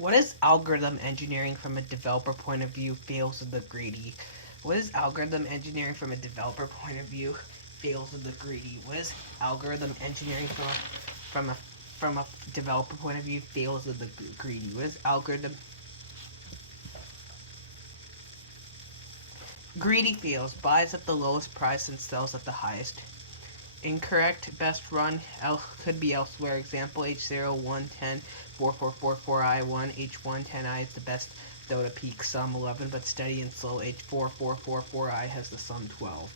What is algorithm engineering from a developer point of view fails of the greedy? What is algorithm engineering from a developer point of view fails of the greedy? What is algorithm engineering from a developer point of view fails of the greedy? What is algorithm greedy fails buys at the lowest price and sells at the highest. Incorrect. Best run could be elsewhere. Example H0 110 4444I1 H110I is the best though to peak sum 11 but steady and slow. H4444I has the sum 12.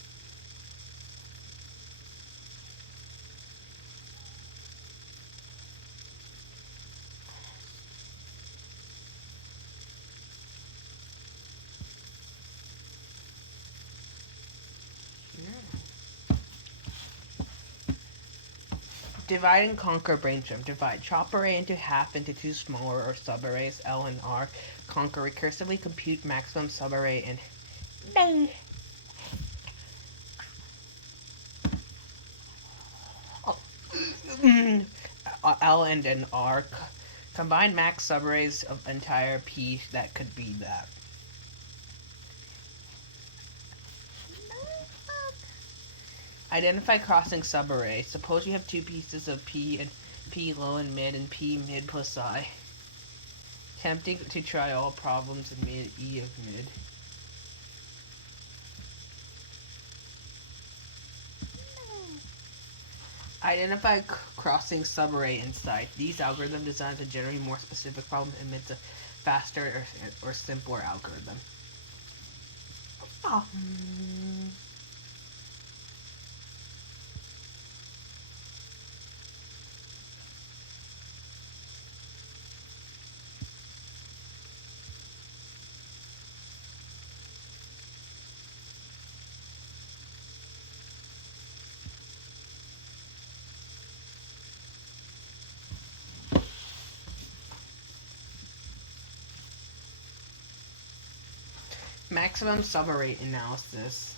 Divide and conquer brainstorm. Divide chop array into half into two smaller or subarrays L and R. Conquer recursively compute maximum subarray and bang. L and an R. Combine max subarrays of entire P that could be that. Identify crossing subarray. Suppose you have two pieces of P and P low and mid and P mid plus I. Tempting to try all problems in mid E of mid. Identify crossing subarray inside. These algorithm designs are generally more specific problems amidst a faster or simpler algorithm. Oh. Maximum subarray analysis.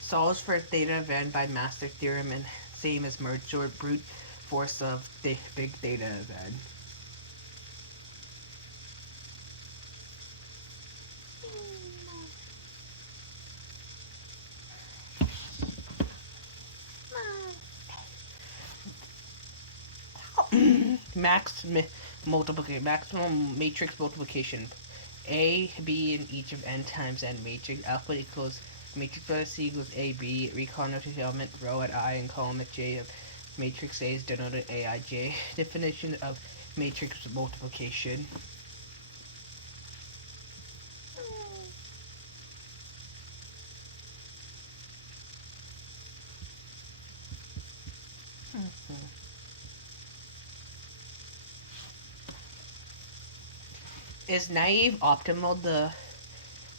Solves for theta of n by master theorem and same as merge sort brute force of the big theta of n. Maximum matrix multiplication. A, B in each of n times n matrix. Alpha equals matrix letter C equals AB. Recall notation element row at I and column at J of matrix A is denoted AIJ. Definition of matrix multiplication. Is naive optimal?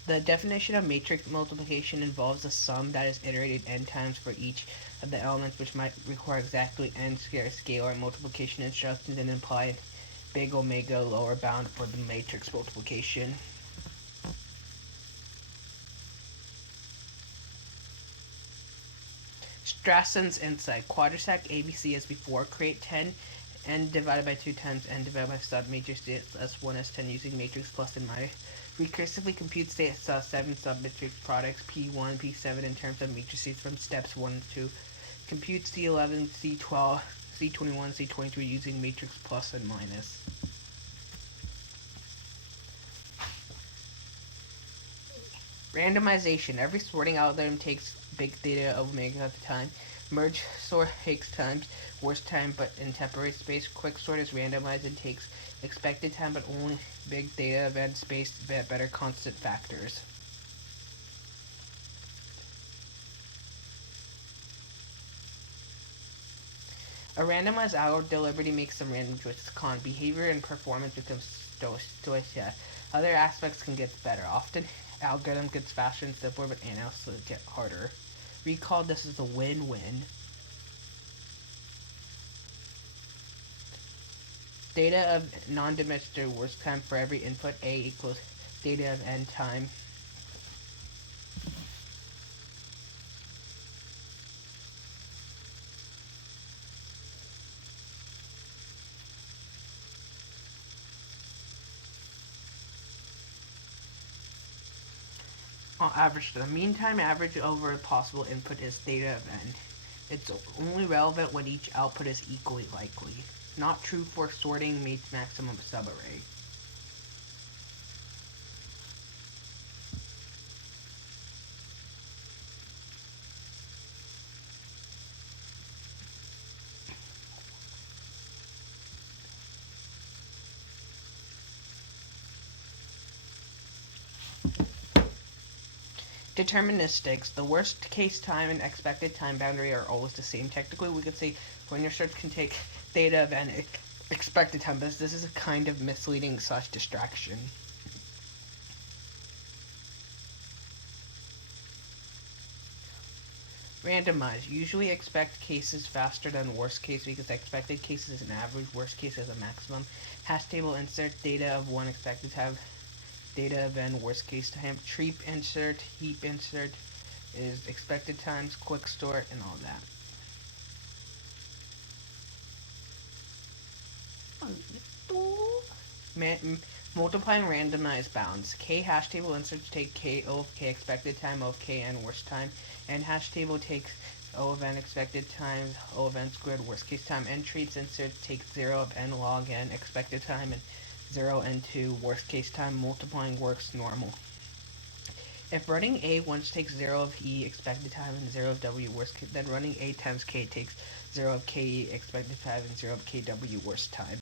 The definition of matrix multiplication involves a sum that is iterated n times for each of the elements, which might require exactly n scalar multiplication instructions and imply big omega lower bound for the matrix multiplication. Strasson's insight. Quadratic ABC as before. Create 10 n divided by 2 times n divided by sub matrix S1 S10 using matrix plus and minus. Recursively compute 7 submatrix products P1, P7 in terms of matrices from steps 1 and 2. Compute C11, C12, C21, C23 using matrix plus and minus. Randomization. Every sorting algorithm takes big theta omega at the time. Merge sort takes times, worst time but in temporary space. Quick sort is randomized and takes expected time but only big theta event space better constant factors. A randomized algorithm deliberately makes some random choices. Con behavior and performance becomes stoichia. Other aspects can get better. Often algorithm gets faster and simpler, but analysis get harder. Recall this is a win-win. Data of non-dimensional worst time for every input A equals data of n time. Average. The mean time average over a possible input is theta of n. It's only relevant when each output is equally likely. Not true for sorting maximum subarray. Deterministics. The worst case time and expected time boundary are always the same. Technically, we could say linear search can take theta of n expected time, but this is a kind of misleading / distraction. Randomize. Usually expect cases faster than worst case because expected case is an average, worst case is a maximum. Hash table insert data of 1 expected time, data of n worst case time. Treep insert, heap insert is expected times, quick sort, and all that. Multiplying randomized bounds. K hash table inserts take k O of k expected time, O of k n worst time, and hash table takes O of n expected times, O of n squared worst case time. N treats inserts take 0 of n log n expected time and 0 n2 worst case time. Multiplying works normal. If running A once takes 0 of E expected time and 0 of W worst case, then running A times K takes 0 of KE expected time and 0 of KW worst time.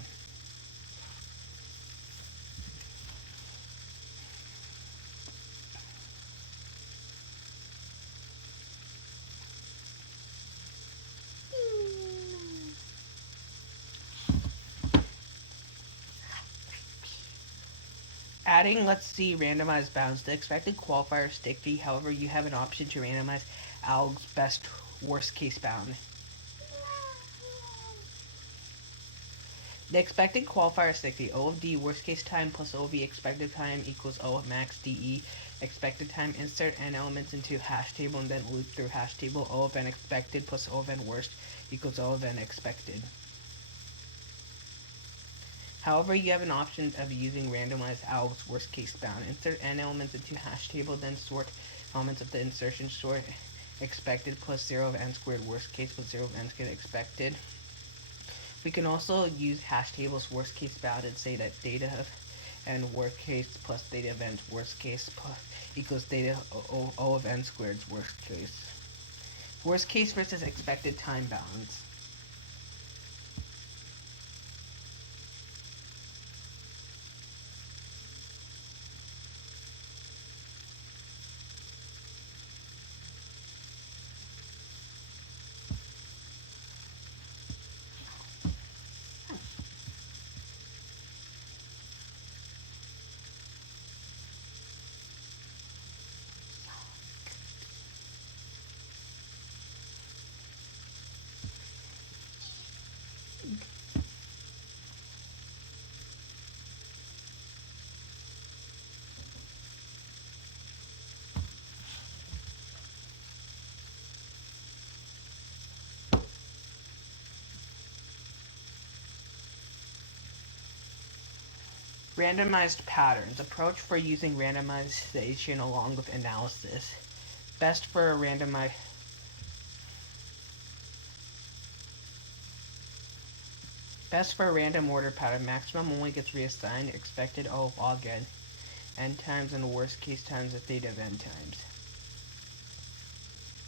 Adding, let's see, randomized bounds. The expected qualifier is sticky. However, you have an option to randomize alg's best worst case bound. The expected qualifier is sticky. O of D worst case time plus O of E expected time equals O of max DE expected time. Insert n elements into hash table and then loop through hash table. O of n expected plus O of n worst equals O of n expected. However, you have an option of using randomized alg's worst case bound. Insert n elements into hash table, then sort elements of the insertion. Sort expected plus 0 of n squared worst case plus 0 of n squared expected. We can also use hash table's worst case bound and say that data of n worst case plus data of n worst case equals data O of n squared's worst case. Worst case versus expected time bounds. Randomized patterns. Approach for using randomization along with analysis. Best for a random order pattern. Maximum only gets reassigned. Expected O of log n times and worst case times of theta of n times.